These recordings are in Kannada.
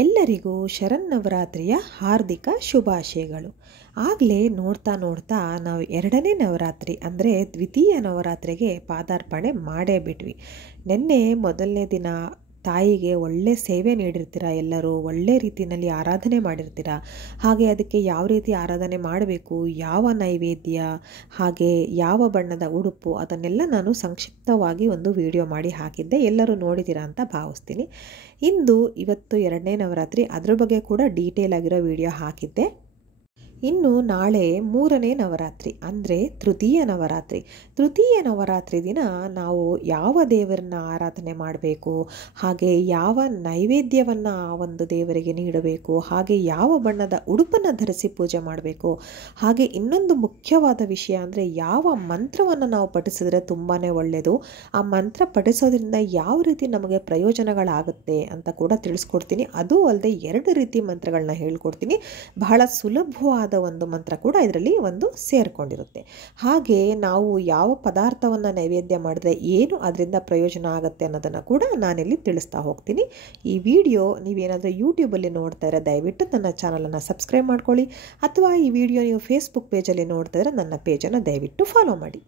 ಎಲ್ಲರಿಗೂ ಶರನ್ನವರಾತ್ರಿಯ ಹಾರ್ದಿಕ ಶುಭಾಶಯಗಳು. ಆಗಲೇ ನೋಡ್ತಾ ನೋಡ್ತಾ ನಾವು ಎರಡನೇ ನವರಾತ್ರಿ ಅಂದರೆ ದ್ವಿತೀಯ ನವರಾತ್ರಿಗೆ ಪಾದಾರ್ಪಣೆ ಮಾಡೇ ಬಿಟ್ವಿ. ನಿನ್ನೆ ಮೊದಲನೇ ದಿನ ತಾಯಿಗೆ ಒಳ್ಳೆ ಸೇವೆ ನೀಡಿರ್ತೀರ, ಎಲ್ಲರೂ ಒಳ್ಳೆ ರೀತಿಯಲ್ಲಿ ಆರಾಧನೆ ಮಾಡಿರ್ತೀರ. ಹಾಗೆ ಅದಕ್ಕೆ ಯಾವ ರೀತಿ ಆರಾಧನೆ ಮಾಡಬೇಕು, ಯಾವ ನೈವೇದ್ಯ, ಹಾಗೆ ಯಾವ ಬಣ್ಣದ ಉಡುಪು, ಅದನ್ನೆಲ್ಲ ನಾನು ಸಂಕ್ಷಿಪ್ತವಾಗಿ ಒಂದು ವಿಡಿಯೋ ಮಾಡಿ ಹಾಕಿದ್ದೆ. ಎಲ್ಲರೂ ನೋಡಿದ್ದೀರಾ ಅಂತ ಭಾವಿಸ್ತೀನಿ. ಇವತ್ತು ಎರಡನೇ ನವರಾತ್ರಿ, ಅದ್ರ ಬಗ್ಗೆ ಕೂಡ ಡೀಟೇಲ್ ಆಗಿರೋ ವಿಡಿಯೋ ಹಾಕಿದ್ದೆ. ಇನ್ನು ನಾಳೆ ಮೂರನೇ ನವರಾತ್ರಿ ಅಂದರೆ ತೃತೀಯ ನವರಾತ್ರಿ. ತೃತೀಯ ನವರಾತ್ರಿ ದಿನ ನಾವು ಯಾವ ದೇವರನ್ನ ಆರಾಧನೆ ಮಾಡಬೇಕು, ಹಾಗೆ ಯಾವ ನೈವೇದ್ಯವನ್ನು ಆ ಒಂದು ದೇವರಿಗೆ ನೀಡಬೇಕು, ಹಾಗೆ ಯಾವ ಬಣ್ಣದ ಉಡುಪನ್ನು ಧರಿಸಿ ಪೂಜೆ ಮಾಡಬೇಕು, ಹಾಗೆ ಇನ್ನೊಂದು ಮುಖ್ಯವಾದ ವಿಷಯ ಅಂದರೆ ಯಾವ ಮಂತ್ರವನ್ನು ನಾವು ಪಠಿಸಿದ್ರೆ ತುಂಬಾ ಒಳ್ಳೆಯದು, ಆ ಮಂತ್ರ ಪಠಿಸೋದ್ರಿಂದ ಯಾವ ರೀತಿ ನಮಗೆ ಪ್ರಯೋಜನಗಳಾಗುತ್ತೆ ಅಂತ ಕೂಡ ತಿಳಿಸ್ಕೊಡ್ತೀನಿ. ಅದೂ ಅಲ್ಲದೆ 2 ರೀತಿ ಮಂತ್ರಗಳನ್ನ ಹೇಳ್ಕೊಡ್ತೀನಿ. ಬಹಳ ಸುಲಭವಾದ ಒಂದು ಮಂತ್ರ ಕೂಡ ಇದರಲ್ಲಿ ಒಂದು ಸೇರಿಕೊಂಡಿರುತ್ತೆ. ಹಾಗೆ ನಾವು ಯಾವ ಪದಾರ್ಥವನ್ನು ನೈವೇದ್ಯ ಮಾಡಿದ್ರೆ ಏನು ಅದರಿಂದ ಪ್ರಯೋಜನ ಆಗುತ್ತೆ ಅನ್ನೋದನ್ನು ಕೂಡ ನಾನಿಲ್ಲಿ ತಿಳಿಸ್ತಾ ಹೋಗ್ತೀನಿ. ಈ ವಿಡಿಯೋ ನೀವೇನಾದರೂ ಯೂಟ್ಯೂಬಲ್ಲಿ ನೋಡ್ತಾ ಇದ್ರೆ ದಯವಿಟ್ಟು ನನ್ನ ಚಾನಲನ್ನು ಸಬ್ಸ್ಕ್ರೈಬ್ ಮಾಡ್ಕೊಳ್ಳಿ, ಅಥವಾ ಈ ವಿಡಿಯೋ ನೀವು ಫೇಸ್ಬುಕ್ ಪೇಜಲ್ಲಿ ನೋಡ್ತಾ ಇದ್ರೆ ನನ್ನ ಪೇಜನ್ನು ದಯವಿಟ್ಟು ಫಾಲೋ ಮಾಡಿ.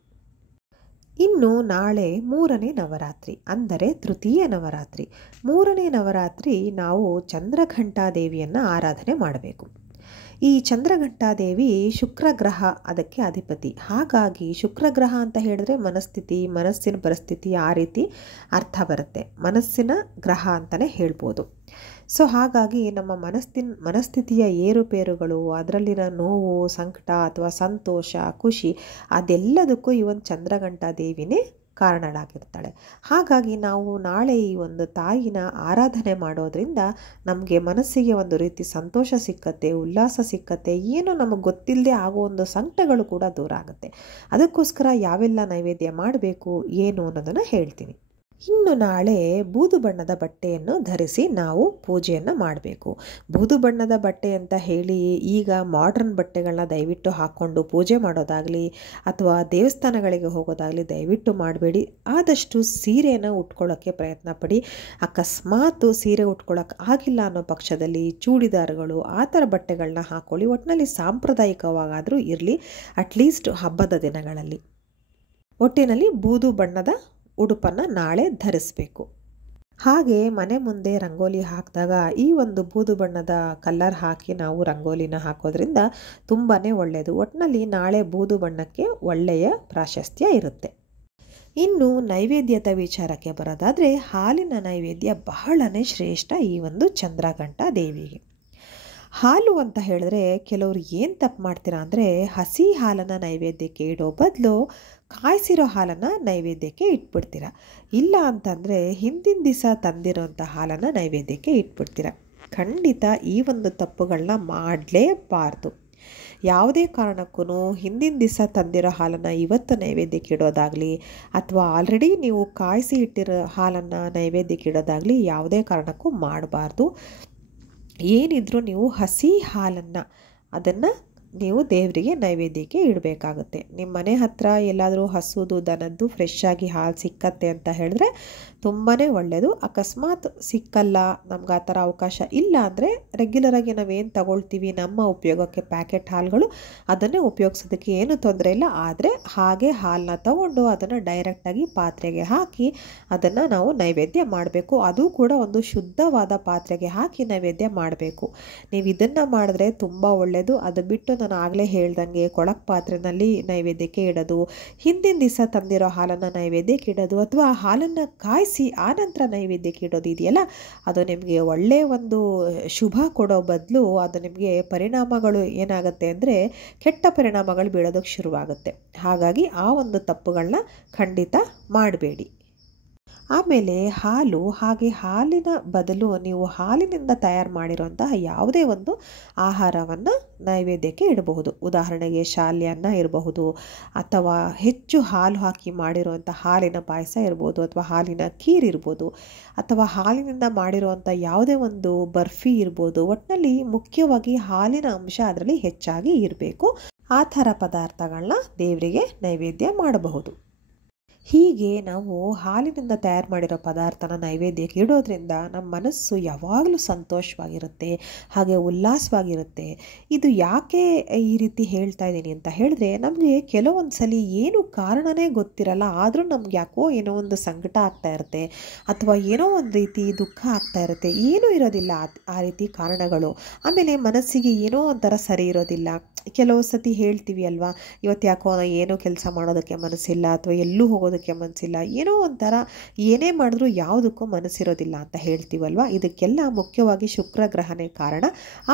ಇನ್ನು ನಾಳೆ ಮೂರನೇ ನವರಾತ್ರಿ ಅಂದರೆ ತೃತೀಯ ನವರಾತ್ರಿ. ಮೂರನೇ ನವರಾತ್ರಿ ನಾವು ಚಂದ್ರಘಂಟಾದೇವಿಯನ್ನು ಆರಾಧನೆ ಮಾಡಬೇಕು. ಈ ಚಂದ್ರಘಂಟಾದೇವಿ ಶುಕ್ರಗ್ರಹ ಅದಕ್ಕೆ ಅಧಿಪತಿ. ಹಾಗಾಗಿ ಶುಕ್ರಗ್ರಹ ಅಂತ ಹೇಳಿದ್ರೆ ಮನಸ್ಸಿನ ಪರಿಸ್ಥಿತಿ ಆ ರೀತಿ ಅರ್ಥ ಬರುತ್ತೆ. ಮನಸ್ಸಿನ ಗ್ರಹ ಅಂತಲೇ ಹೇಳ್ಬೋದು. ಸೊ ಹಾಗಾಗಿ ನಮ್ಮ ಮನಸ್ಥಿತಿಯ ಏರುಪೇರುಗಳು, ಅದರಲ್ಲಿನ ನೋವು, ಸಂಕಟ ಅಥವಾ ಸಂತೋಷ, ಖುಷಿ, ಅದೆಲ್ಲದಕ್ಕೂ ಈ ಒಂದು ಚಂದ್ರಘಂಟಾದೇವಿನೇ ಕಾರಣಳಾಗಿರ್ತಾಳೆ. ಹಾಗಾಗಿ ನಾವು ನಾಳೆ ಈ ಒಂದು ತಾಯಿನ ಆರಾಧನೆ ಮಾಡೋದ್ರಿಂದ ನಮಗೆ ಮನಸ್ಸಿಗೆ ಒಂದು ರೀತಿ ಸಂತೋಷ ಸಿಕ್ಕತ್ತೆ, ಉಲ್ಲಾಸ ಸಿಕ್ಕತ್ತೆ, ಏನೋ ನಮಗೆ ಗೊತ್ತಿಲ್ಲದೆ ಆಗೋ ಒಂದು ಸಂಕಟಗಳು ಕೂಡ ದೂರ ಆಗುತ್ತೆ. ಅದಕ್ಕೋಸ್ಕರ ಯಾವೆಲ್ಲ ನೈವೇದ್ಯ ಮಾಡಬೇಕು ಏನು ಅನ್ನೋದನ್ನು ಹೇಳ್ತೀನಿ. ಇನ್ನು ನಾಳೆ ಬೂದು ಬಣ್ಣದ ಬಟ್ಟೆಯನ್ನು ಧರಿಸಿ ನಾವು ಪೂಜೆಯನ್ನು ಮಾಡಬೇಕು. ಬೂದು ಬಣ್ಣದ ಬಟ್ಟೆ ಅಂತ ಹೇಳಿ ಈಗ ಮಾಡ್ರನ್ ಬಟ್ಟೆಗಳನ್ನ ದಯವಿಟ್ಟು ಹಾಕ್ಕೊಂಡು ಪೂಜೆ ಮಾಡೋದಾಗಲಿ ಅಥವಾ ದೇವಸ್ಥಾನಗಳಿಗೆ ಹೋಗೋದಾಗಲಿ ದಯವಿಟ್ಟು ಮಾಡಬೇಡಿ. ಆದಷ್ಟು ಸೀರೆಯನ್ನು ಉಟ್ಕೊಳ್ಳೋಕ್ಕೆ ಪ್ರಯತ್ನ ಪಡಿ. ಅಕಸ್ಮಾತ್ ಸೀರೆ ಉಟ್ಕೊಳ್ಳೋಕೆ ಆಗಿಲ್ಲ ಅನ್ನೋ ಪಕ್ಷದಲ್ಲಿ ಚೂಡಿದಾರ್ಗಳು ಆ ಥರ ಬಟ್ಟೆಗಳನ್ನ ಹಾಕ್ಕೊಳ್ಳಿ. ಒಟ್ಟಿನಲ್ಲಿ ಸಾಂಪ್ರದಾಯಿಕವಾಗಾದರೂ ಇರಲಿ, ಅಟ್ಲೀಸ್ಟ್ ಹಬ್ಬದ ದಿನಗಳಲ್ಲಿ. ಒಟ್ಟಿನಲ್ಲಿ ಬೂದು ಬಣ್ಣದ ಉಡುಪನ್ನು ನಾಳೆ ಧರಿಸಬೇಕು. ಹಾಗೆ ಮನೆ ಮುಂದೆ ರಂಗೋಲಿ ಹಾಕಿದಾಗ ಈ ಒಂದು ಬೂದು ಬಣ್ಣದ ಕಲರ್ ಹಾಕಿ ನಾವು ರಂಗೋಲಿನ ಹಾಕೋದ್ರಿಂದ ತುಂಬಾ ಒಳ್ಳೆಯದು. ಒಟ್ಟಿನಲ್ಲಿ ನಾಳೆ ಬೂದು ಬಣ್ಣಕ್ಕೆ ಒಳ್ಳೆಯ ಪ್ರಾಶಸ್ತ್ಯ ಇರುತ್ತೆ. ಇನ್ನು ನೈವೇದ್ಯದ ವಿಚಾರಕ್ಕೆ ಬರೋದಾದರೆ ಹಾಲಿನ ನೈವೇದ್ಯ ಬಹಳನೇ ಶ್ರೇಷ್ಠ ಈ ಒಂದು ಚಂದ್ರಘಂಟಾ ದೇವಿಗೆ. ಹಾಲು ಅಂತ ಹೇಳಿದ್ರೆ ಕೆಲವರು ಏನು ತಪ್ಪು ಮಾಡ್ತೀರಾ ಅಂದರೆ ಹಸಿ ಹಾಲನ್ನು ನೈವೇದ್ಯಕ್ಕೆ ಇಡೋ ಬದಲು ಕಾಯಿಸಿರೋ ಹಾಲನ್ನು ನೈವೇದ್ಯಕ್ಕೆ ಇಟ್ಬಿಡ್ತೀರ. ಇಲ್ಲ ಅಂತಂದರೆ ಹಿಂದಿನ ದಿವಸ ತಂದಿರೋಂಥ ಹಾಲನ್ನು ನೈವೇದ್ಯಕ್ಕೆ ಇಟ್ಬಿಡ್ತೀರ. ಖಂಡಿತ ಈ ಒಂದು ತಪ್ಪುಗಳನ್ನ ಮಾಡಲೇಬಾರ್ದು. ಯಾವುದೇ ಕಾರಣಕ್ಕೂ ಹಿಂದಿನ ದಿವಸ ತಂದಿರೋ ಹಾಲನ್ನು ಇವತ್ತು ನೈವೇದ್ಯಕ್ಕೆ ಇಡೋದಾಗಲಿ ಅಥವಾ ಆಲ್ರೆಡಿ ನೀವು ಕಾಯಿಸಿ ಇಟ್ಟಿರೋ ಹಾಲನ್ನು ನೈವೇದ್ಯಕ್ಕೆ ಇಡೋದಾಗಲಿ ಯಾವುದೇ ಕಾರಣಕ್ಕೂ ಮಾಡಬಾರ್ದು. ಏನಿದ್ರೂ ನೀವು ಹಸಿ ಹಾಲನ್ನು ಅದನ್ನು ನೀವು ದೇವರಿಗೆ ನೈವೇದ್ಯಕ್ಕೆ ಇಡಬೇಕಾಗುತ್ತೆ. ನಿಮ್ಮ ಮನೆ ಹತ್ತಿರ ಎಲ್ಲಾದರೂ ಹಸುದು ದನದ್ದು ಫ್ರೆಶ್ ಆಗಿ ಹಾಲು ಸಿಕ್ಕತ್ತೆ ಅಂತ ಹೇಳಿದ್ರೆ ತುಂಬಾ ಒಳ್ಳೆಯದು. ಅಕಸ್ಮಾತ್ ಸಿಕ್ಕಲ್ಲ, ನಮ್ಗೆ ಆ ಥರ ಅವಕಾಶ ಇಲ್ಲ ಅಂದರೆ ರೆಗ್ಯುಲರಾಗಿ ನಾವೇನು ತಗೊಳ್ತೀವಿ ನಮ್ಮ ಉಪಯೋಗಕ್ಕೆ ಪ್ಯಾಕೆಟ್ ಹಾಲುಗಳು, ಅದನ್ನೇ ಉಪಯೋಗಿಸೋದಕ್ಕೆ ಏನು ತೊಂದರೆ ಇಲ್ಲ. ಆದರೆ ಹಾಗೆ ಹಾಲನ್ನ ತಗೊಂಡು ಅದನ್ನು ಡೈರೆಕ್ಟಾಗಿ ಪಾತ್ರೆಗೆ ಹಾಕಿ ಅದನ್ನು ನಾವು ನೈವೇದ್ಯ ಮಾಡಬೇಕು. ಅದು ಕೂಡ ಒಂದು ಶುದ್ಧವಾದ ಪಾತ್ರೆಗೆ ಹಾಕಿ ನೈವೇದ್ಯ ಮಾಡಬೇಕು. ನೀವು ಇದನ್ನು ಮಾಡಿದ್ರೆ ತುಂಬ ಒಳ್ಳೆಯದು. ಅದು ಬಿಟ್ಟು ನಾನು ಆಗಲೇ ಹೇಳ್ದಂಗೆ ಕೊಳಕ್ ಪಾತ್ರೆಯಲ್ಲಿ ನೈವೇದ್ಯಕ್ಕೆ ಇಡೋದು, ಹಿಂದಿನ ದಿವಸ ತಂದಿರೋ ಹಾಲನ್ನು ನೈವೇದ್ಯಕ್ಕೆ ಇಡೋದು ಅಥವಾ ಹಾಲನ್ನು ಕಾಯಿಸಿ ಆನಂತರ ನೈವೇದ್ಯಕ್ಕೆ ಇಡೋದು ಇದೆಯಲ್ಲ, ಅದು ನಿಮಗೆ ಒಳ್ಳೆಯ ಒಂದು ಶುಭ ಕೊಡೋ ಬದಲು ಅದು ನಿಮಗೆ ಪರಿಣಾಮಗಳು ಏನಾಗುತ್ತೆ ಅಂದರೆ ಕೆಟ್ಟ ಪರಿಣಾಮಗಳು ಬೀಳೋದಕ್ಕೆ ಶುರುವಾಗುತ್ತೆ. ಹಾಗಾಗಿ ಆ ಒಂದು ತಪ್ಪುಗಳನ್ನ ಖಂಡಿತ ಮಾಡಬೇಡಿ. ಆಮೇಲೆ ಹಾಲು, ಹಾಗೆ ಹಾಲಿನ ಬದಲು ನೀವು ಹಾಲಿನಿಂದ ತಯಾರು ಮಾಡಿರುವಂತಹ ಯಾವುದೇ ಒಂದು ಆಹಾರವನ್ನು ನೈವೇದ್ಯಕ್ಕೆ ಇಡಬಹುದು. ಉದಾಹರಣೆಗೆ ಶಾಲ್ಯಾನ್ನ ಇರಬಹುದು, ಅಥವಾ ಹೆಚ್ಚು ಹಾಲು ಹಾಕಿ ಮಾಡಿರುವಂಥ ಹಾಲಿನ ಪಾಯಸ ಇರ್ಬೋದು, ಅಥವಾ ಹಾಲಿನ ಖೀರ್ ಇರ್ಬೋದು, ಅಥವಾ ಹಾಲಿನಿಂದ ಮಾಡಿರುವಂಥ ಯಾವುದೇ ಒಂದು ಬರ್ಫಿ ಇರ್ಬೋದು. ಒಟ್ಟಿನಲ್ಲಿ ಮುಖ್ಯವಾಗಿ ಹಾಲಿನ ಅಂಶ ಅದರಲ್ಲಿ ಹೆಚ್ಚಾಗಿ ಇರಬೇಕು. ಆ ಥರ ಪದಾರ್ಥಗಳನ್ನ ದೇವರಿಗೆ ನೈವೇದ್ಯ ಮಾಡಬಹುದು. ಹೀಗೆ ನಾವು ಹಾಲಿನಿಂದ ತಯಾರು ಮಾಡಿರೋ ಪದಾರ್ಥನ ನೈವೇದ್ಯಕ್ಕೆ ಇಡೋದ್ರಿಂದ ನಮ್ಮ ಮನಸ್ಸು ಯಾವಾಗಲೂ ಸಂತೋಷವಾಗಿರುತ್ತೆ, ಹಾಗೆ ಉಲ್ಲಾಸವಾಗಿರುತ್ತೆ. ಇದು ಯಾಕೆ ಈ ರೀತಿ ಹೇಳ್ತಾ ಇದ್ದೀನಿ ಅಂತ ಹೇಳಿದ್ರೆ, ನಮಗೆ ಕೆಲವೊಂದು ಸಲ ಏನು ಕಾರಣನೇ ಗೊತ್ತಿರಲ್ಲ, ಆದರೂ ನಮ್ಗೆ ಯಾಕೋ ಏನೋ ಒಂದು ಸಂಕಟ ಆಗ್ತಾ ಇರುತ್ತೆ ಅಥವಾ ಏನೋ ಒಂದು ರೀತಿ ದುಃಖ ಆಗ್ತಾ ಇರುತ್ತೆ. ಏನೂ ಇರೋದಿಲ್ಲ ಆ ರೀತಿ ಕಾರಣಗಳು. ಆಮೇಲೆ ಮನಸ್ಸಿಗೆ ಏನೋ ಒಂಥರ ಸರಿ ಇರೋದಿಲ್ಲ. ಕೆಲವು ಸತಿ ಹೇಳ್ತೀವಿ ಅಲ್ವಾ, ಇವತ್ತು ಯಾಕೋ ಏನೋ ಕೆಲಸ ಮಾಡೋದಕ್ಕೆ ಮನಸ್ಸಿಲ್ಲ ಅಥವಾ ಎಲ್ಲೂ ಹೋಗೋದಕ್ಕೆ ಮನಸ್ಸಿಲ್ಲ, ಏನೋ ಒಂಥರ ಏನೇ ಮಾಡಿದ್ರೂ ಯಾವುದಕ್ಕೂ ಮನಸ್ಸಿರೋದಿಲ್ಲ ಅಂತ ಹೇಳ್ತೀವಲ್ವ. ಇದಕ್ಕೆಲ್ಲ ಮುಖ್ಯವಾಗಿ ಶುಕ್ರ ಗ್ರಹನೇ ಕಾರಣ.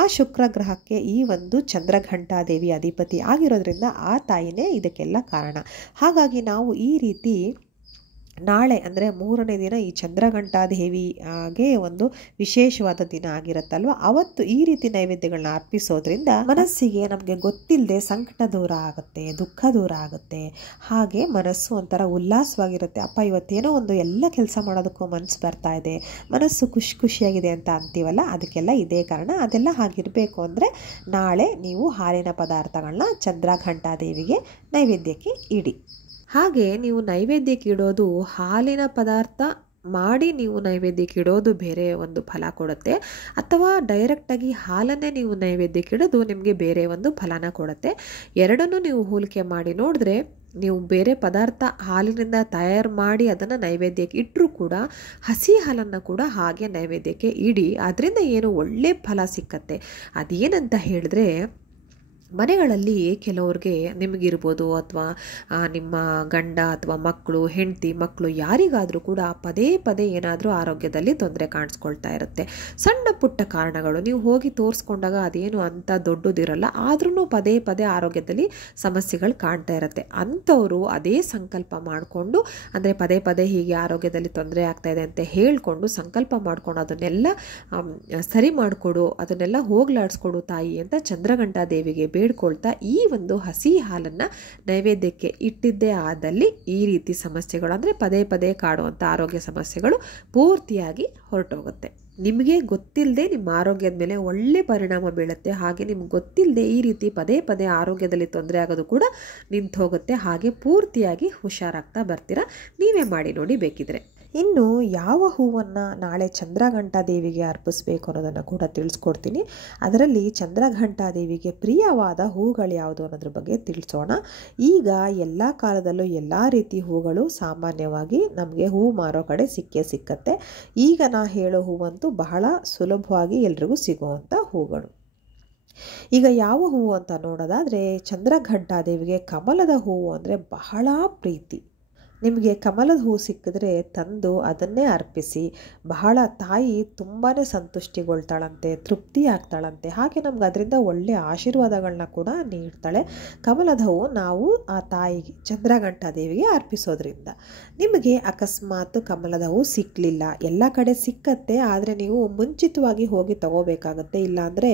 ಆ ಶುಕ್ರ ಗ್ರಹಕ್ಕೆ ಈ ಒಂದು ಚಂದ್ರಘಂಟಾದೇವಿ ಅಧಿಪತಿ ಆಗಿರೋದ್ರಿಂದ ಆ ತಾಯಿನೇ ಇದಕ್ಕೆಲ್ಲ ಕಾರಣ. ಹಾಗಾಗಿ ನಾವು ಈ ರೀತಿ ನಾಳೆ ಅಂದರೆ 3ನೇ ದಿನ ಈ ಚಂದ್ರಘಂಟಾದೇವಿಗೆ ಒಂದು ವಿಶೇಷವಾದ ದಿನ ಆಗಿರುತ್ತಲ್ವ, ಅವತ್ತು ಈ ರೀತಿ ನೈವೇದ್ಯಗಳನ್ನ ಅರ್ಪಿಸೋದ್ರಿಂದ ಮನಸ್ಸಿಗೆ ನಮಗೆ ಗೊತ್ತಿಲ್ಲದೆ ಸಂಕಟ ದೂರ ಆಗುತ್ತೆ, ದುಃಖ ದೂರ ಆಗುತ್ತೆ, ಹಾಗೆ ಮನಸ್ಸು ಒಂಥರ ಉಲ್ಲಾಸವಾಗಿರುತ್ತೆ. ಅಪ್ಪ ಇವತ್ತೇನೋ ಒಂದು ಎಲ್ಲ ಕೆಲಸ ಮಾಡೋದಕ್ಕೂ ಮನಸ್ಸು ಬರ್ತಾ ಇದೆ, ಮನಸ್ಸು ಖುಷಿಯಾಗಿದೆ ಅಂತ ಅಂತೀವಲ್ಲ, ಅದಕ್ಕೆಲ್ಲ ಇದೇ ಕಾರಣ. ಅದೆಲ್ಲ ಹಾಗಿರಬೇಕು ಅಂದರೆ ನಾಳೆ ನೀವು ಹಾಲಿನ ಪದಾರ್ಥಗಳನ್ನ ಚಂದ್ರಘಂಟಾದೇವಿಗೆ ನೈವೇದ್ಯಕ್ಕೆ ಇಡಿ. ಹಾಗೆ ನೀವು ನೈವೇದ್ಯಕ್ಕೆ ಇಡೋದು ಹಾಲಿನ ಪದಾರ್ಥ ಮಾಡಿ ನೀವು ನೈವೇದ್ಯಕ್ಕೆ ಇಡೋದು ಬೇರೆ ಒಂದು ಫಲ ಕೊಡುತ್ತೆ, ಅಥವಾ ಡೈರೆಕ್ಟಾಗಿ ಹಾಲನ್ನೇ ನೀವು ನೈವೇದ್ಯಕ್ಕೆ ಇಡೋದು ನಿಮಗೆ ಬೇರೆ ಒಂದು ಫಲನ ಕೊಡುತ್ತೆ. ಎರಡನ್ನೂ ನೀವು ಹೋಲಿಕೆ ಮಾಡಿ ನೋಡಿದ್ರೆ, ನೀವು ಬೇರೆ ಪದಾರ್ಥ ಹಾಲಿನಿಂದ ತಯಾರು ಮಾಡಿ ಅದನ್ನು ನೈವೇದ್ಯಕ್ಕೆ ಇಟ್ಟರೂ ಕೂಡ ಹಸಿ ಹಾಲನ್ನು ಕೂಡ ಹಾಗೆ ನೈವೇದ್ಯಕ್ಕೆ ಇಡಿ, ಅದರಿಂದ ಏನು ಒಳ್ಳೆ ಫಲ ಸಿಕ್ಕತ್ತೆ. ಅದೇನಂತ ಹೇಳಿದ್ರೆ, ಮನೆಗಳಲ್ಲಿ ಕೆಲವ್ರಿಗೆ ನಿಮಗಿರ್ಬೋದು ಅಥವಾ ನಿಮ್ಮ ಗಂಡ ಅಥವಾ ಮಕ್ಕಳು, ಹೆಂಡತಿ ಮಕ್ಕಳು ಯಾರಿಗಾದರೂ ಕೂಡ ಪದೇ ಪದೇ ಏನಾದರೂ ಆರೋಗ್ಯದಲ್ಲಿ ತೊಂದರೆ ಕಾಣಿಸ್ಕೊಳ್ತಾ ಇರುತ್ತೆ. ಸಣ್ಣ ಪುಟ್ಟ ಕಾರಣಗಳು, ನೀವು ಹೋಗಿ ತೋರಿಸ್ಕೊಂಡಾಗ ಅದೇನು ಅಂತ ದೊಡ್ಡದಿರಲ್ಲ, ಆದ್ರೂ ಪದೇ ಪದೇ ಆರೋಗ್ಯದಲ್ಲಿ ಸಮಸ್ಯೆಗಳು ಕಾಣ್ತಾ ಇರುತ್ತೆ. ಅಂಥವರು ಅದೇ ಸಂಕಲ್ಪ ಮಾಡಿಕೊಂಡು, ಅಂದರೆ ಪದೇ ಪದೇ ಹೀಗೆ ಆರೋಗ್ಯದಲ್ಲಿ ತೊಂದರೆ ಆಗ್ತಾ ಇದೆ ಅಂತ ಹೇಳಿಕೊಂಡು ಸಂಕಲ್ಪ ಮಾಡಿಕೊಂಡು ಅದನ್ನೆಲ್ಲ ಸರಿ ಮಾಡಿಕೊಡು, ಅದನ್ನೆಲ್ಲ ಹೋಗ್ಲಾಡಿಸ್ಕೊಡು ತಾಯಿ ಅಂತ ಚಂದ್ರಘಂಟಾದೇವಿಗೆ ಬೇಡ್ಕೊಳ್ತಾ ಈ ಒಂದು ಹಸಿ ಹಾಲನ್ನು ನೈವೇದ್ಯಕ್ಕೆ ಇಟ್ಟಿದ್ದೇ ಆದಲ್ಲಿ ಈ ರೀತಿ ಸಮಸ್ಯೆಗಳು, ಅಂದರೆ ಪದೇ ಪದೇ ಕಾಡುವಂಥ ಆರೋಗ್ಯ ಸಮಸ್ಯೆಗಳು ಪೂರ್ತಿಯಾಗಿ ಹೊರಟೋಗುತ್ತೆ. ನಿಮಗೆ ಗೊತ್ತಿಲ್ಲದೆ ನಿಮ್ಮ ಆರೋಗ್ಯದ ಮೇಲೆ ಒಳ್ಳೆ ಪರಿಣಾಮ ಬೀಳುತ್ತೆ. ಹಾಗೆ ನಿಮ್ಗೆ ಗೊತ್ತಿಲ್ಲದೆ ಈ ರೀತಿ ಪದೇ ಪದೇ ಆರೋಗ್ಯದಲ್ಲಿ ತೊಂದರೆ ಆಗೋದು ಕೂಡ ನಿಂತು ಹೋಗುತ್ತೆ. ಹಾಗೆ ಪೂರ್ತಿಯಾಗಿ ಹುಷಾರಾಗ್ತಾ ಬರ್ತೀರಾ. ನೀವೇ ಮಾಡಿ ನೋಡಿ ಬೇಕಿದ್ರೆ. ಇನ್ನು ಯಾವ ಹೂವನ್ನು ನಾಳೆ ಚಂದ್ರಘಂಟಾದೇವಿಗೆ ಅರ್ಪಿಸಬೇಕು ಅನ್ನೋದನ್ನು ಕೂಡ ತಿಳಿಸ್ಕೊಡ್ತೀನಿ. ಅದರಲ್ಲಿ ಚಂದ್ರಘಂಟಾದೇವಿಗೆ ಪ್ರಿಯವಾದ ಹೂಗಳು ಯಾವುದು ಅನ್ನೋದ್ರ ಬಗ್ಗೆ ತಿಳಿಸೋಣ. ಈಗ ಎಲ್ಲ ಕಾಲದಲ್ಲೂ ಎಲ್ಲ ರೀತಿ ಹೂಗಳು ಸಾಮಾನ್ಯವಾಗಿ ನಮಗೆ ಹೂ ಮಾರೋ ಕಡೆ ಸಿಕ್ಕತ್ತೆ. ಈಗ ನಾ ಹೇಳೋ ಹೂವಂತೂ ಬಹಳ ಸುಲಭವಾಗಿ ಎಲ್ರಿಗೂ ಸಿಗುವಂಥ ಹೂಗಳು. ಈಗ ಯಾವ ಹೂವು ಅಂತ ನೋಡೋದಾದರೆ, ಚಂದ್ರಘಂಟಾದೇವಿಗೆ ಕಮಲದ ಹೂವು ಅಂದರೆ ಬಹಳ ಪ್ರೀತಿ. ನಿಮಗೆ ಕಮಲದ ಹೂ ಸಿಕ್ಕಿದ್ರೆ ತಂದು ಅದನ್ನೇ ಅರ್ಪಿಸಿ. ಬಹಳ ತಾಯಿ ತುಂಬಾ ಸಂತುಷ್ಟಿಗೊಳ್ತಾಳಂತೆ, ತೃಪ್ತಿ ಆಗ್ತಾಳಂತೆ, ಹಾಗೆ ನಮ್ಗೆ ಅದರಿಂದ ಒಳ್ಳೆಯ ಆಶೀರ್ವಾದಗಳನ್ನ ಕೂಡ ನೀಡ್ತಾಳೆ. ಕಮಲದ ಹೂವು ನಾವು ಆ ತಾಯಿಗೆ ಚಂದ್ರಘಂಟಾದೇವಿಗೆ ಅರ್ಪಿಸೋದ್ರಿಂದ. ನಿಮಗೆ ಅಕಸ್ಮಾತ್ ಕಮಲದ ಹೂ ಸಿಕ್ಕಲಿಲ್ಲ, ಎಲ್ಲ ಕಡೆ ಸಿಕ್ಕತ್ತೆ, ಆದರೆ ನೀವು ಮುಂಚಿತವಾಗಿ ಹೋಗಿ ತಗೋಬೇಕಾಗತ್ತೆ. ಇಲ್ಲಾಂದರೆ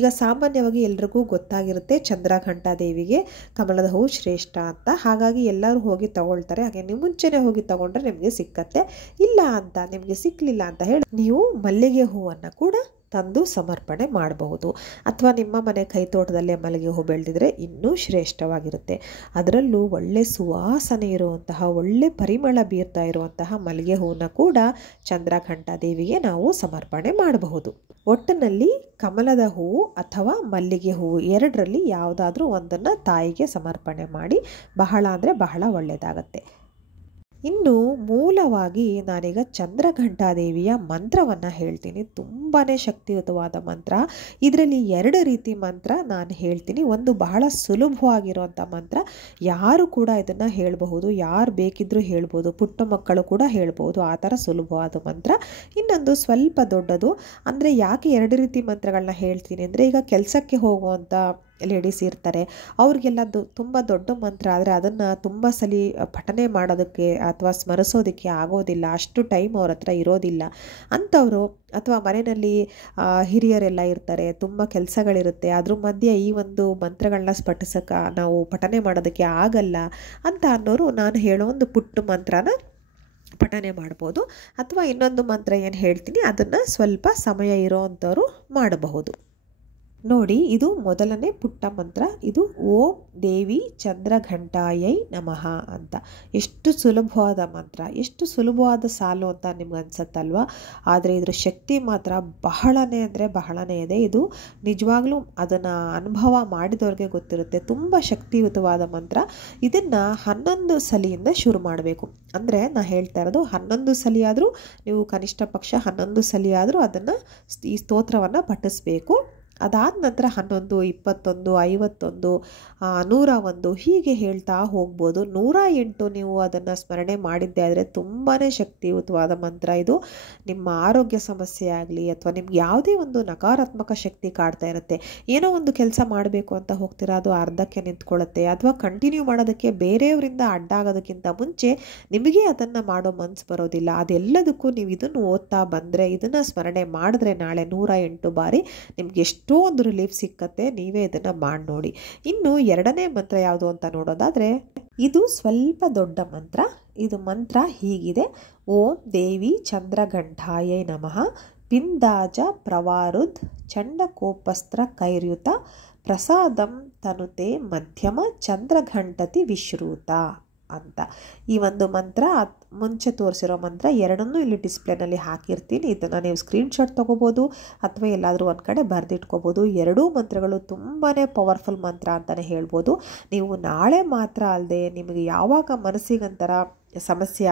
ಈಗ ಸಾಮಾನ್ಯವಾಗಿ ಎಲ್ರಿಗೂ ಗೊತ್ತಾಗಿರುತ್ತೆ ಚಂದ್ರಘಂಟಾದೇವಿಗೆ ಕಮಲದ ಹೂ ಶ್ರೇಷ್ಠ ಅಂತ, ಹಾಗಾಗಿ ಎಲ್ಲರೂ ಹೋಗಿ ತಗೊಳ್ತಾರೆ. ಹಾಗೆ ನೀವು ಮುಂಚೆನೇ ಹೋಗಿ ತಗೊಂಡ್ರೆ ನಿಮಗೆ ಸಿಕ್ಕತ್ತೆ. ಇಲ್ಲ ಅಂತ ನಿಮಗೆ ಸಿಕ್ಕಲಿಲ್ಲ ಅಂತ ಹೇಳಿ ನೀವು ಮಲ್ಲಿಗೆ ಹೂವನ್ನು ಕೂಡ ತಂದು ಸಮರ್ಪಣೆ ಮಾಡಬಹುದು. ಅಥವಾ ನಿಮ್ಮ ಮನೆ ಕೈತೋಟದಲ್ಲೇ ಮಲ್ಲಿಗೆ ಹೂ ಬೆಳೆದಿದ್ರೆ ಇನ್ನೂ ಶ್ರೇಷ್ಠವಾಗಿರುತ್ತೆ. ಅದರಲ್ಲೂ ಒಳ್ಳೆ ಸುವಾಸನೆ ಇರುವಂತಹ, ಒಳ್ಳೆ ಪರಿಮಳ ಬೀರ್ತಾ ಇರುವಂತಹ ಮಲ್ಲಿಗೆ ಹೂವನ್ನು ಕೂಡ ಚಂದ್ರಘಂಟಾದೇವಿಗೆ ನಾವು ಸಮರ್ಪಣೆ ಮಾಡಬಹುದು. ಒಟ್ಟಿನಲ್ಲಿ ಕಮಲದ ಹೂವು ಅಥವಾ ಮಲ್ಲಿಗೆ ಹೂವು ಎರಡರಲ್ಲಿ ಯಾವುದಾದ್ರೂ ಒಂದನ್ನು ತಾಯಿಗೆ ಸಮರ್ಪಣೆ ಮಾಡಿ. ಬಹಳ ಅಂದರೆ ಬಹಳ ಒಳ್ಳೆಯದಾಗತ್ತೆ. ಇನ್ನು ಮೂಲವಾಗಿ ನಾನೀಗ ಚಂದ್ರಘಂಟಾದೇವಿಯ ಮಂತ್ರವನ್ನು ಹೇಳ್ತೀನಿ. ತುಂಬಾ ಶಕ್ತಿಯುತವಾದ ಮಂತ್ರ. ಇದರಲ್ಲಿ 2 ರೀತಿ ಮಂತ್ರ ನಾನು ಹೇಳ್ತೀನಿ. ಒಂದು ಬಹಳ ಸುಲಭವಾಗಿರುವಂಥ ಮಂತ್ರ, ಯಾರು ಕೂಡ ಇದನ್ನು ಹೇಳಬಹುದು, ಯಾರು ಬೇಕಿದ್ರೂ ಹೇಳ್ಬೋದು, ಪುಟ್ಟ ಮಕ್ಕಳು ಕೂಡ ಹೇಳ್ಬೋದು, ಆ ಥರ ಸುಲಭವಾದ ಮಂತ್ರ. ಇನ್ನೊಂದು ಸ್ವಲ್ಪ ದೊಡ್ಡದು. ಅಂದರೆ ಯಾಕೆ 2 ರೀತಿ ಮಂತ್ರಗಳನ್ನ ಹೇಳ್ತೀನಿ ಅಂದರೆ, ಈಗ ಕೆಲಸಕ್ಕೆ ಹೋಗುವಂಥ ಲೇಡೀಸ್ ಇರ್ತಾರೆ, ಅವ್ರಿಗೆಲ್ಲ ತುಂಬ ದೊಡ್ಡ ಮಂತ್ರ ಆದರೆ ಅದನ್ನು ತುಂಬ ಸಲ ಪಠನೆ ಮಾಡೋದಕ್ಕೆ ಅಥವಾ ಸ್ಮರಿಸೋದಕ್ಕೆ ಆಗೋದಿಲ್ಲ, ಅಷ್ಟು ಟೈಮ್ ಅವ್ರ ಹತ್ರ ಇರೋದಿಲ್ಲ ಅಂಥವರು, ಅಥವಾ ಮನೆಯಲ್ಲಿ ಹಿರಿಯರೆಲ್ಲ ಇರ್ತಾರೆ, ತುಂಬ ಕೆಲಸಗಳಿರುತ್ತೆ, ಅದ್ರ ಮಧ್ಯೆ ಈ ಒಂದು ಮಂತ್ರಗಳನ್ನ ನಾವು ಪಠನೆ ಮಾಡೋದಕ್ಕೆ ಆಗಲ್ಲ ಅಂತ ಅನ್ನೋರು ನಾನು ಹೇಳೋ ಒಂದು ಪುಟ್ಟ ಮಂತ್ರನ ಪಠನೆ ಮಾಡ್ಬೋದು. ಅಥವಾ ಇನ್ನೊಂದು ಮಂತ್ರ ಏನು ಹೇಳ್ತೀನಿ ಅದನ್ನು ಸ್ವಲ್ಪ ಸಮಯ ಇರೋ ಅಂಥವ್ರು ಮಾಡಬಹುದು. ನೋಡಿ, ಇದು ಮೊದಲನೇ ಪುಟ್ಟ ಮಂತ್ರ. ಇದು ಓಂ ದೇವಿ ಚಂದ್ರಘಂಟಾಯೈ ನಮಃ ಅಂತ. ಎಷ್ಟು ಸುಲಭವಾದ ಮಂತ್ರ, ಎಷ್ಟು ಸುಲಭವಾದ ಸಾಲು ಅಂತ ನಿಮ್ಗೆ ಅನ್ಸತ್ತಲ್ವಾ? ಆದರೆ ಇದ್ರ ಶಕ್ತಿ ಮಾತ್ರ ಬಹಳನೇ ಅಂದರೆ ಬಹಳನೇ ಇದೆ. ಇದು ನಿಜವಾಗ್ಲೂ ಅದನ್ನು ಅನುಭವ ಮಾಡಿದವ್ರಿಗೆ ಗೊತ್ತಿರುತ್ತೆ. ತುಂಬ ಶಕ್ತಿಯುತವಾದ ಮಂತ್ರ. ಇದನ್ನು 11 ಸಲಿಯಿಂದ ಶುರು ಮಾಡಬೇಕು. ಅಂದರೆ ನಾ ಹೇಳ್ತಾ ಇರೋದು 11 ಸಲಿ ಆದರೂ, ನೀವು ಕನಿಷ್ಠ ಪಕ್ಷ 11 ಸಲಿ ಆದರೂ ಅದನ್ನು ಈ ಸ್ತೋತ್ರವನ್ನು ಪಠಿಸಬೇಕು. ಅದಾದ ನಂತರ 11, 21, 51, 101 ಹೀಗೆ ಹೇಳ್ತಾ ಹೋಗ್ಬೋದು. 108 ನೀವು ಅದನ್ನು ಸ್ಮರಣೆ ಮಾಡಿದ್ದೆ ಆದರೆ ತುಂಬಾ ಶಕ್ತಿಯುತವಾದ ಮಂತ್ರ ಇದು. ನಿಮ್ಮ ಆರೋಗ್ಯ ಸಮಸ್ಯೆ ಆಗಲಿ ಅಥವಾ ನಿಮ್ಗೆ ಯಾವುದೇ ಒಂದು ನಕಾರಾತ್ಮಕ ಶಕ್ತಿ ಕಾಡ್ತಾ ಇರುತ್ತೆ, ಏನೋ ಒಂದು ಕೆಲಸ ಮಾಡಬೇಕು ಅಂತ ಹೋಗ್ತೀರಾ, ಅದು ಅರ್ಧಕ್ಕೆ ನಿಂತ್ಕೊಳ್ಳುತ್ತೆ, ಅಥವಾ ಕಂಟಿನ್ಯೂ ಮಾಡೋದಕ್ಕೆ ಬೇರೆಯವರಿಂದ ಅಡ್ಡಾಗೋದಕ್ಕಿಂತ ಮುಂಚೆ ನಿಮಗೆ ಅದನ್ನು ಮಾಡೋ ಮನಸ್ಸು ಬರೋದಿಲ್ಲ. ಅದೆಲ್ಲದಕ್ಕೂ ನೀವು ಇದನ್ನು ಓದ್ತಾ ಬಂದರೆ, ಇದನ್ನು ಸ್ಮರಣೆ ಮಾಡಿದ್ರೆ ನಾಳೆ 108 ಬಾರಿ ನಿಮ್ಗೆ ಎಷ್ಟೋ ಒಂದು ರಿಲೀಫ್ ಸಿಕ್ಕತ್ತೆ. ನೀವೇ ಇದನ್ನು ಮಾಡಿ ನೋಡಿ. ಇನ್ನು ಎರಡನೇ ಮಂತ್ರ ಯಾವುದು ಅಂತ ನೋಡೋದಾದರೆ, ಇದು ಸ್ವಲ್ಪ ದೊಡ್ಡ ಮಂತ್ರ. ಇದು ಮಂತ್ರ ಹೀಗಿದೆ: ಓಂ ದೇವಿ ಚಂದ್ರಘಂಟಾಯೈ ನಮಃ ಪಿಂದಾಜ ಪ್ರವಾರುದ್ ಚಂಡಕೋಪಸ್ತ್ರ ಕೈರ್ಯುತ ಪ್ರಸಾದಂ ತನುತೆ ಮಧ್ಯಮ ಚಂದ್ರಘಂಟತಿ ವಿಶ್ರೂತ ಅಂತ. ಈ ಒಂದು ಮಂತ್ರ ಮುಂಚೆ ತೋರಿಸಿರೋ ಮಂತ್ರ ಎರಡನ್ನೂ ಇಲ್ಲಿ ಡಿಸ್ಪ್ಲೇನಲ್ಲಿ ಹಾಕಿರ್ತೀನಿ. ಇದನ್ನು ನೀವು ಸ್ಕ್ರೀನ್ಶಾಟ್ ತೊಗೋಬೋದು ಅಥವಾ ಎಲ್ಲಾದರೂ ಒಂದು ಕಡೆ ಬರೆದಿಟ್ಕೋಬೋದು. ಎರಡೂ ಮಂತ್ರಗಳು ತುಂಬಾ ಪವರ್ಫುಲ್ ಮಂತ್ರ ಅಂತಲೇ ಹೇಳ್ಬೋದು. ನೀವು ನಾಳೆ ಮಾತ್ರ ಅಲ್ಲದೆ ನಿಮಗೆ ಯಾವಾಗ ಮನಸ್ಸಿಗಂತರ ಸಮಸ್ಯೆ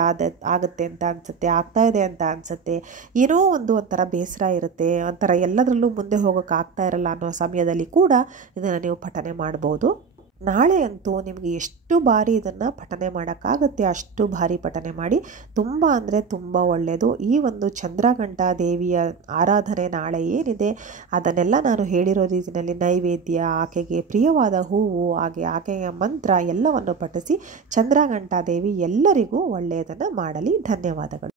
ಆಗುತ್ತೆ ಅಂತ ಅನಿಸುತ್ತೆ, ಆಗ್ತಾ ಇದೆ ಅಂತ ಅನಿಸುತ್ತೆ, ಏನೋ ಒಂಥರ ಬೇಸರ ಇರುತ್ತೆ, ಒಂಥರ ಎಲ್ಲದರಲ್ಲೂ ಮುಂದೆ ಹೋಗೋಕೆ ಆಗ್ತಾ ಇರಲ್ಲ ಅನ್ನೋ ಸಮಯದಲ್ಲಿ ಕೂಡ ಇದನ್ನು ನೀವು ಪಠನೆ ಮಾಡ್ಬೋದು. ನಾಳೆ ಅಂತೂ ನಿಮಗೆ ಎಷ್ಟು ಬಾರಿ ಇದನ್ನು ಪಠನೆ ಮಾಡೋಕ್ಕಾಗುತ್ತೆ ಅಷ್ಟು ಬಾರಿ ಪಠನೆ ಮಾಡಿ. ತುಂಬ ಅಂದರೆ ತುಂಬ ಒಳ್ಳೆಯದು. ಈ ಒಂದು ಚಂದ್ರಘಂಟಾ ದೇವಿಯ ಆರಾಧನೆ ನಾಳೆ ಏನಿದೆ ಅದನ್ನೆಲ್ಲ ನಾನು ಹೇಳಿರೋ ರೀತಿಯಲ್ಲಿ ನೈವೇದ್ಯ, ಆಕೆಗೆ ಪ್ರಿಯವಾದ ಹೂವು, ಹಾಗೆ ಆಕೆಯ ಮಂತ್ರ ಎಲ್ಲವನ್ನು ಪಠಿಸಿ ಚಂದ್ರಘಂಟಾ ದೇವಿ ಎಲ್ಲರಿಗೂ ಒಳ್ಳೆಯದನ್ನು ಮಾಡಲಿ. ಧನ್ಯವಾದಗಳು.